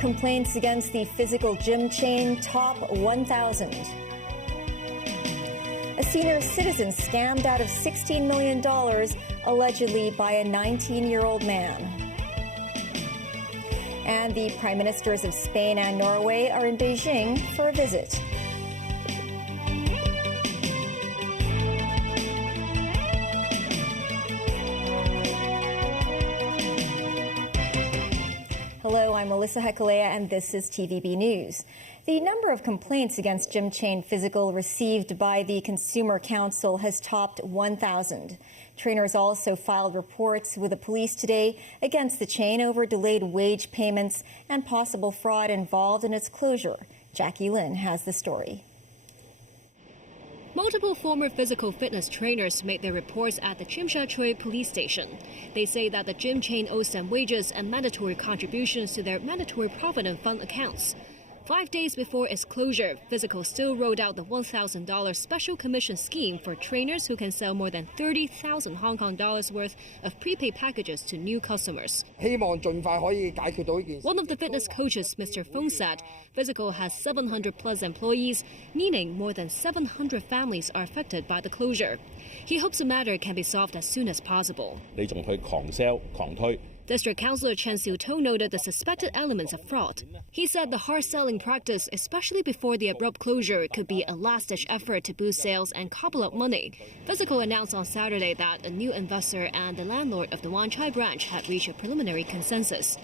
Complaints against the physical gym chain top 1,000. A senior citizen scammed out of $16 million, allegedly by a 19-year-old man. And the prime ministers of Spain and Norway are in Beijing for a visit. Hello, I'm Melissa Hekalea, and this is TVB News. The number of complaints against gym chain Physical received by the Consumer Council has topped 1,000. Trainers also filed reports with the police today against the chain over delayed wage payments and possible fraud involved in its closure. Jackie Lin has the story. Multiple former physical fitness trainers made their reports at the Chimsha police station. They say that the gym chain owes them wages and mandatory contributions to their mandatory provident fund accounts. 5 days before its closure, Physical still rolled out the $1,000 special commission scheme for trainers who can sell more than 30,000 Hong Kong dollars worth of prepaid packages to new customers. One of the fitness coaches, Mr. Feng, said Physical has 700 plus employees, meaning more than 700 families are affected by the closure. He hopes the matter can be solved as soon as possible. District Councillor Chen Siu-tong noted the suspected elements of fraud. He said the hard-selling practice, especially before the abrupt closure, could be a last-ditch effort to boost sales and cobble up money. Physical announced on Saturday that a new investor and the landlord of the Wan Chai branch had reached a preliminary consensus.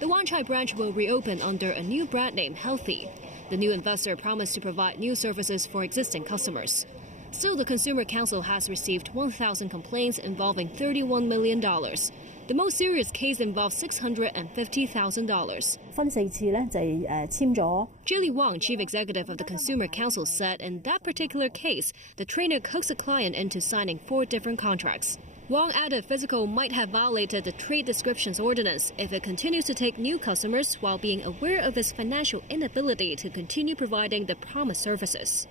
The Wan Chai branch will reopen under a new brand name, Healthy. The new investor promised to provide new services for existing customers. Still, the Consumer Council has received 1,000 complaints involving $31 million. The most serious case involves $650,000. Julie Wang, chief executive of the Consumer Council, said in that particular case, the trainer coaxed the client into signing 4 different contracts. Wang added Physical might have violated the Trade Descriptions Ordinance if it continues to take new customers while being aware of its financial inability to continue providing the promised services.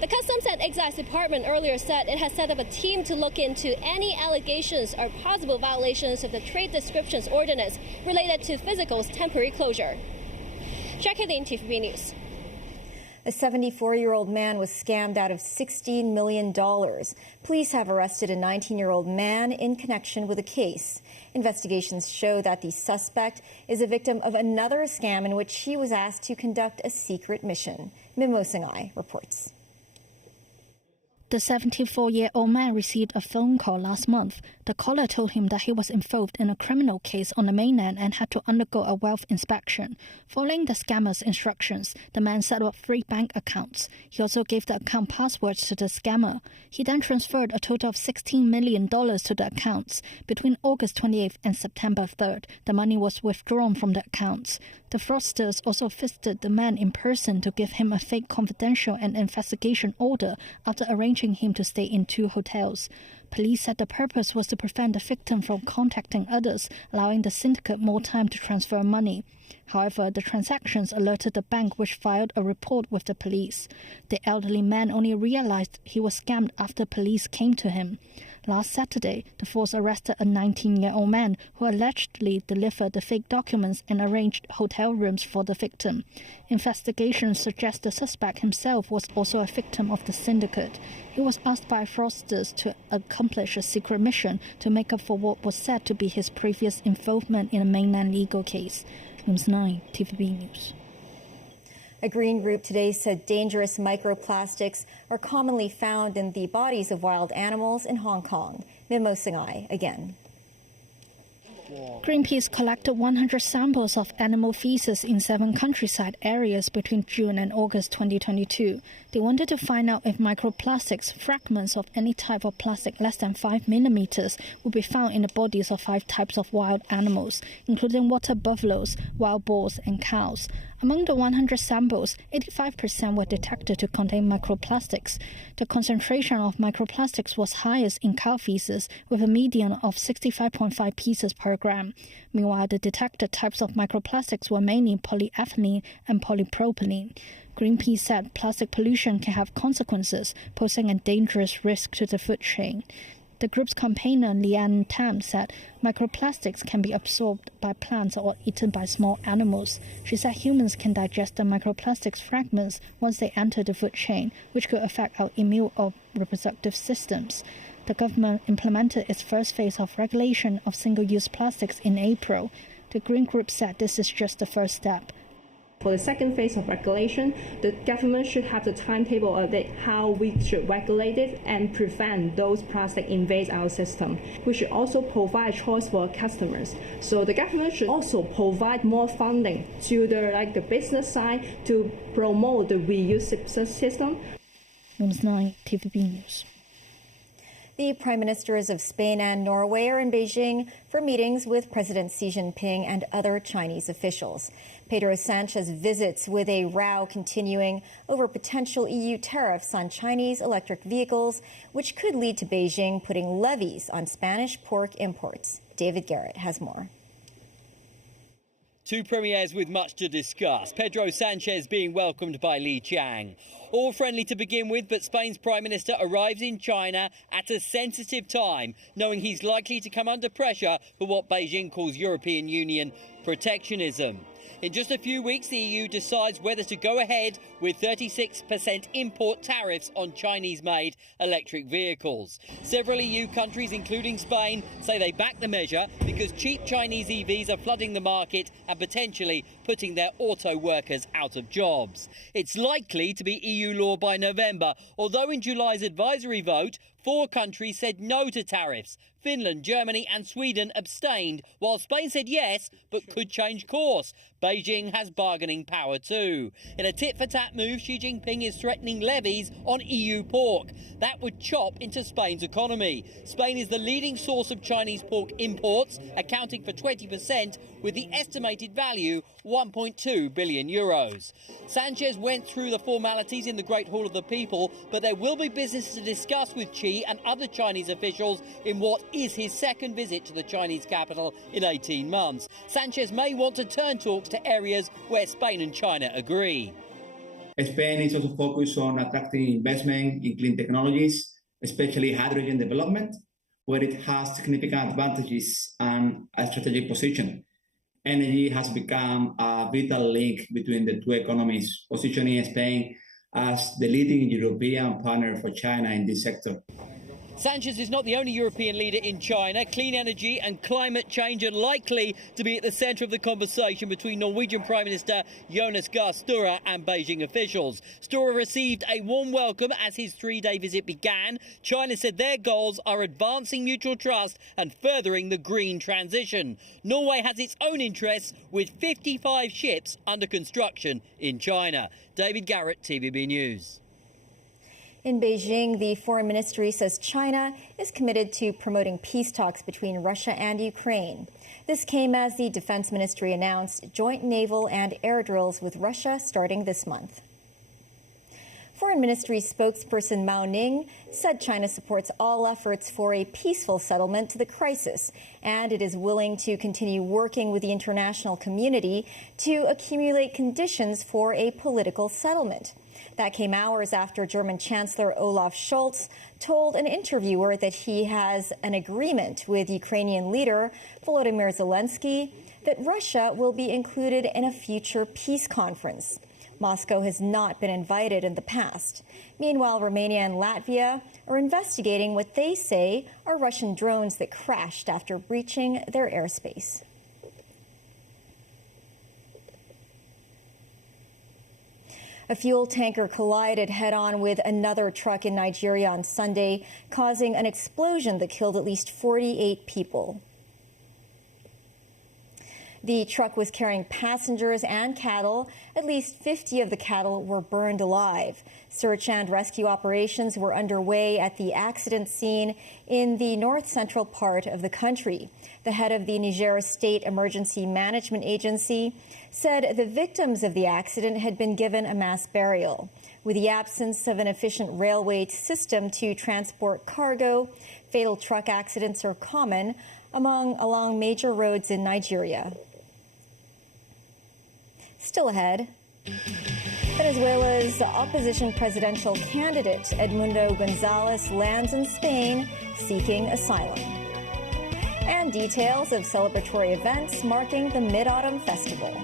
The Customs and Excise Department earlier said it has set up a team to look into any allegations or possible violations of the Trade Descriptions Ordinance related to Physical's temporary closure. Jackie Lin, TVB News. A 74-year-old man was scammed out of $16 million. Police have arrested a 19-year-old man in connection with the case. Investigations show that the suspect is a victim of another scam in which he was asked to conduct a secret mission. Mimo Singai reports. The 74-year-old man received a phone call last month. The caller told him that he was involved in a criminal case on the mainland and had to undergo a wealth inspection. Following the scammer's instructions, the man set up 3 bank accounts. He also gave the account passwords to the scammer. He then transferred a total of $16 million to the accounts. Between August 28th and September 3rd, the money was withdrawn from the accounts. The fraudsters also visited the man in person to give him a fake confidential and investigation order after arranging him to stay in 2 hotels. Police said the purpose was to prevent the victim from contacting others, allowing the syndicate more time to transfer money. However, the transactions alerted the bank, which filed a report with the police. The elderly man only realized he was scammed after police came to him. Last Saturday, the force arrested a 19-year-old man who allegedly delivered the fake documents and arranged hotel rooms for the victim. Investigations suggest the suspect himself was also a victim of the syndicate. He was asked by fraudsters to accomplish a secret mission to make up for what was said to be his previous involvement in a mainland legal case. News 9, TVB News. A green group today said dangerous microplastics are commonly found in the bodies of wild animals in Hong Kong. Mimo Singai again. Greenpeace collected 100 samples of animal feces in 7 countryside areas between June and August 2022. They wanted to find out if microplastics, fragments of any type of plastic less than 5 millimeters, would be found in the bodies of 5 types of wild animals, including water buffaloes, wild boars, and cows. Among the 100 samples, 85% were detected to contain microplastics. The concentration of microplastics was highest in cow feces, with a median of 65.5 pieces per gram. Meanwhile, the detected types of microplastics were mainly polyethylene and polypropylene. Greenpeace said plastic pollution can have consequences, posing a dangerous risk to the food chain. The group's campaigner Lian Tam said microplastics can be absorbed by plants or eaten by small animals. She said humans can digest the microplastics fragments once they enter the food chain, which could affect our immune or reproductive systems. The government implemented its first phase of regulation of single-use plastics in April. The Green Group said this is just the first step. For the second phase of regulation, the government should have the timetable of how we should regulate it and prevent those plastic invade our system. We should also provide choice for customers. So the government should also provide more funding to the business side to promote the reuse system. News 9, TVB News. The prime ministers of Spain and Norway are in Beijing for meetings with President Xi Jinping and other Chinese officials. Pedro Sanchez visits with a row continuing over potential EU tariffs on Chinese electric vehicles, which could lead to Beijing putting levies on Spanish pork imports. David Garrett has more. Two premiers with much to discuss. Pedro Sanchez being welcomed by Li Qiang. All friendly to begin with, but Spain's Prime Minister arrives in China at a sensitive time, knowing he's likely to come under pressure for what Beijing calls European Union protectionism. In just a few weeks, the EU decides whether to go ahead with 36% import tariffs on Chinese-made electric vehicles. Several EU countries, including Spain, say they back the measure because cheap Chinese EVs are flooding the market and potentially putting their auto workers out of jobs. It's likely to be EU law by November, although in July's advisory vote, 4 countries said no to tariffs. Finland, Germany and Sweden abstained, while Spain said yes, but could change course. Beijing has bargaining power too. In a tit-for-tat move, Xi Jinping is threatening levies on EU pork. That would chop into Spain's economy. Spain is the leading source of Chinese pork imports, accounting for 20%, with the estimated value 1.2 billion euros. Sanchez went through the formalities in the Great Hall of the People, but there will be business to discuss with Xi and other Chinese officials in what is his second visit to the Chinese capital in 18 months. Sanchez may want to turn talks to areas where Spain and China agree. Spain is also focused on attracting investment in clean technologies, especially hydrogen development, where it has significant advantages and a strategic position. Energy has become a vital link between the two economies, positioning Spain as the leading European partner for China in this sector. Sanchez is not the only European leader in China. Clean energy and climate change are likely to be at the centre of the conversation between Norwegian Prime Minister Jonas Gahr Støre and Beijing officials. Støre received a warm welcome as his 3-day visit began. China said their goals are advancing mutual trust and furthering the green transition. Norway has its own interests, with 55 ships under construction in China. David Garrett, TVB News. In Beijing, the foreign ministry says China is committed to promoting peace talks between Russia and Ukraine. This came as the defense ministry announced joint naval and air drills with Russia starting this month. Foreign Ministry spokesperson Mao Ning said China supports all efforts for a peaceful settlement to the crisis, and it is willing to continue working with the international community to accumulate conditions for a political settlement. That came hours after German Chancellor Olaf Scholz told an interviewer that he has an agreement with Ukrainian leader Volodymyr Zelensky that Russia will be included in a future peace conference. Moscow has not been invited in the past. Meanwhile, Romania and Latvia are investigating what they say are Russian drones that crashed after breaching their airspace. A fuel tanker collided head-on with another truck in Nigeria on Sunday, causing an explosion that killed at least 48 people. The truck was carrying passengers and cattle. At least 50 of the cattle were burned alive. Search and rescue operations were underway at the accident scene in the north-central part of the country. The head of the Niger State Emergency Management Agency said the victims of the accident had been given a mass burial. With the absence of an efficient railway system to transport cargo, fatal truck accidents are common along major roads in Nigeria. Still ahead, Venezuela's opposition presidential candidate Edmundo Gonzalez lands in Spain seeking asylum. And details of celebratory events marking the Mid-Autumn Festival.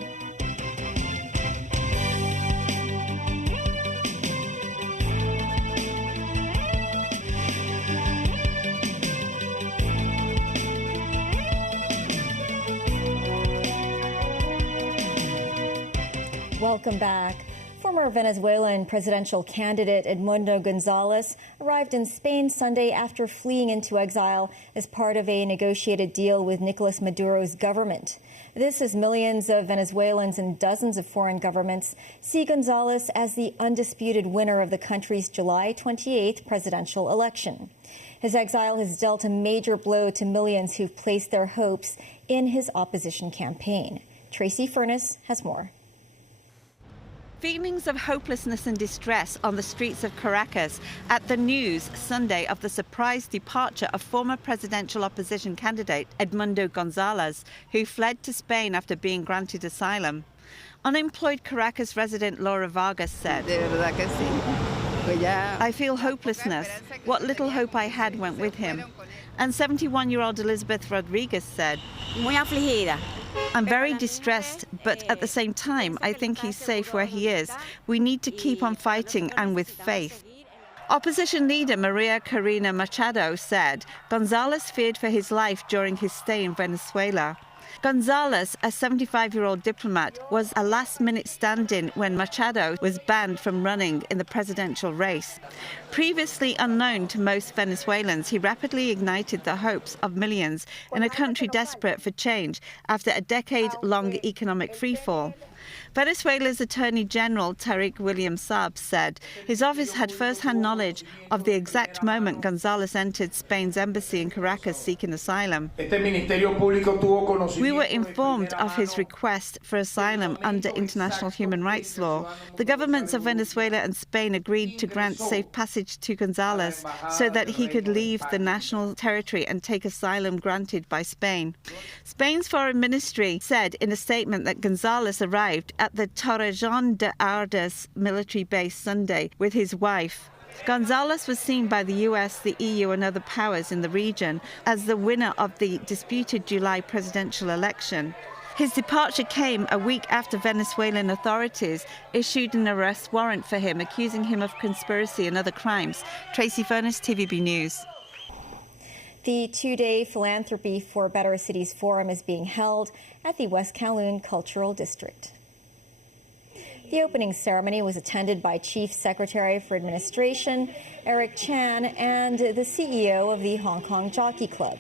Welcome back. Former Venezuelan presidential candidate Edmundo Gonzalez arrived in Spain Sunday after fleeing into exile as part of a negotiated deal with Nicolas Maduro's government. This as millions of Venezuelans and dozens of foreign governments see Gonzalez as the undisputed winner of the country's July 28th presidential election. His exile has dealt a major blow to millions who've placed their hopes in his opposition campaign. Tracy Furness has more. Feelings of hopelessness and distress on the streets of Caracas at the news Sunday of the surprise departure of former presidential opposition candidate Edmundo Gonzalez, who fled to Spain after being granted asylum. Unemployed Caracas resident Laura Vargas said, "I feel hopelessness. What little hope I had went with him." And 71-year-old Elizabeth Rodriguez said, "I'm very distressed, but at the same time, I think he's safe where he is. We need to keep on fighting and with faith." Opposition leader Maria Corina Machado said Gonzalez feared for his life during his stay in Venezuela. Gonzalez, a 75-year-old diplomat, was a last-minute stand-in when Machado was banned from running in the presidential race. Previously unknown to most Venezuelans, he rapidly ignited the hopes of millions in a country desperate for change after a decade-long economic freefall. Venezuela's Attorney General Tariq William Saab said his office had first-hand knowledge of the exact moment Gonzalez entered Spain's embassy in Caracas seeking asylum. "We were informed of his request for asylum under international human rights law. The governments of Venezuela and Spain agreed to grant safe passage to Gonzalez so that he could leave the national territory and take asylum granted by Spain." Spain's foreign ministry said in a statement that Gonzalez arrived at the Torrejón de Ardes military base Sunday with his wife. Gonzalez was seen by the US, the EU and other powers in the region as the winner of the disputed July presidential election. His departure came a week after Venezuelan authorities issued an arrest warrant for him, accusing him of conspiracy and other crimes. Tracy Furness, TVB News. The two-day Philanthropy for Better Cities Forum is being held at the West Kowloon Cultural District. The opening ceremony was attended by Chief Secretary for Administration Eric Chan and the CEO of the Hong Kong Jockey Club.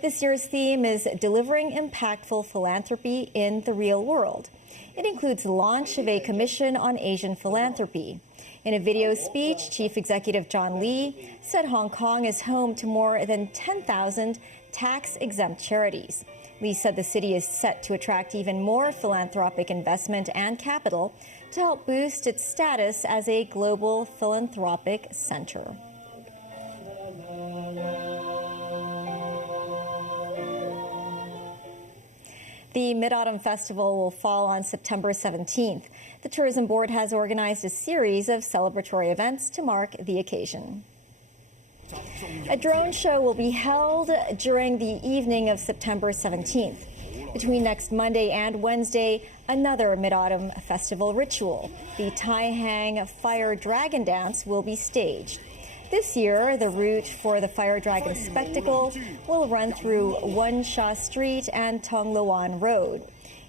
This year's theme is Delivering Impactful Philanthropy in the Real World. It includes the launch of a commission on Asian philanthropy. In a video speech, Chief Executive John Lee said Hong Kong is home to more than 10,000 tax-exempt charities. Lee said the city is set to attract even more philanthropic investment and capital to help boost its status as a global philanthropic center. The Mid-Autumn Festival will fall on September 17th. The Tourism Board has organized a series of celebratory events to mark the occasion. A drone show will be held during the evening of September 17th. Between next Monday and Wednesday, another Mid-Autumn Festival ritual, the Tai Hang Fire Dragon Dance, will be staged. This year, the route for the Fire Dragon spectacle will run through Wan Sha Street and Tong Loan Road.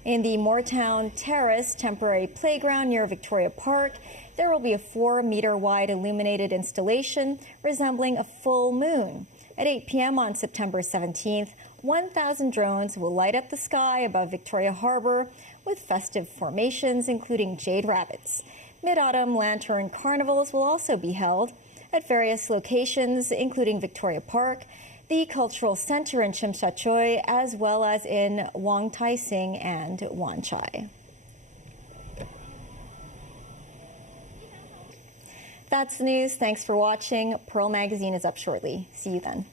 In the Moortown Terrace temporary playground near Victoria Park, there will be a 4-meter-wide illuminated installation resembling a full moon. At 8 p.m. on September 17th, 1,000 drones will light up the sky above Victoria Harbour with festive formations, including jade rabbits. Mid-Autumn Lantern Carnivals will also be held at various locations, including Victoria Park, the Cultural Centre in Tsim Sha Tsui, as well as in Wong Tai Sing and Wan Chai. That's the news. Thanks for watching. Pearl Magazine is up shortly. See you then.